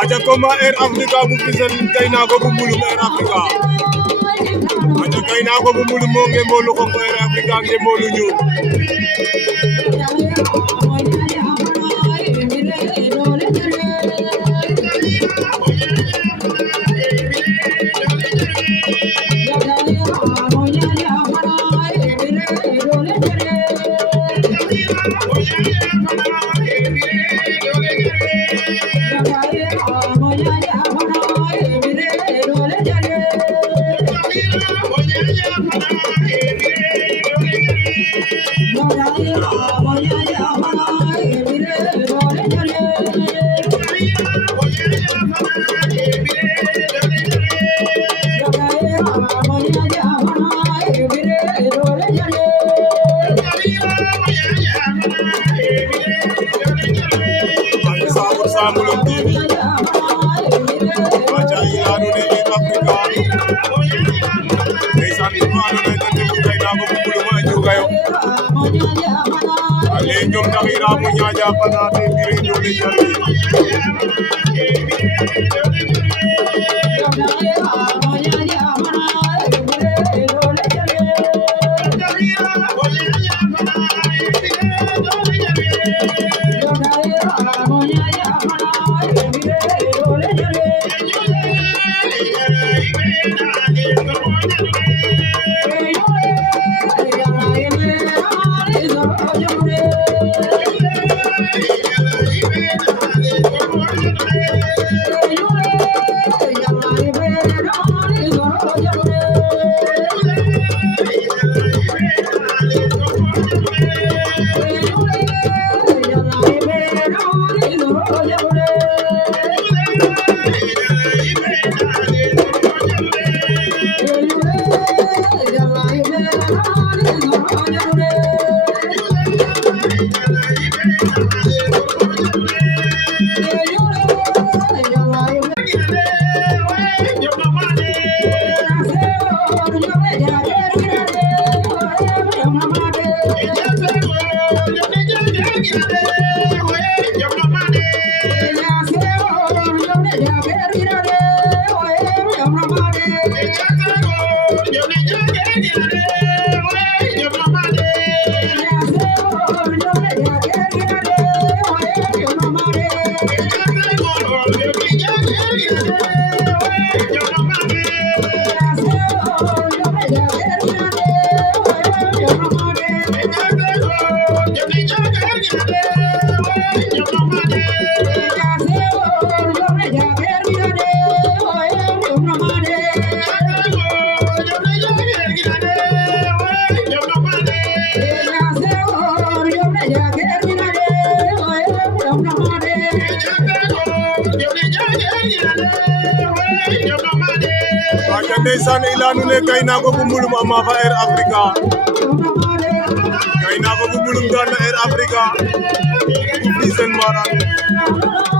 aja combat Air Africa bu Fissel Gaynako bu Mbulum Air Africa aja Gaynako bu Mbulum moo nge mboolu xonko Air Africa nge mboolu ñuul Mulum TV aja ilanu ne Air Africa ndeysaan ko ando naye tan defu Gaynako bu Mbulum a jogayo ale ñoom taxira mo ñaaja fana te mbiri doole jari aja ndeysaan ilanu ne Gaynako bu Mbulum ama fa Air Africa Gaynako bu Mbulum daan na Air Africa bu Fissel Mbarane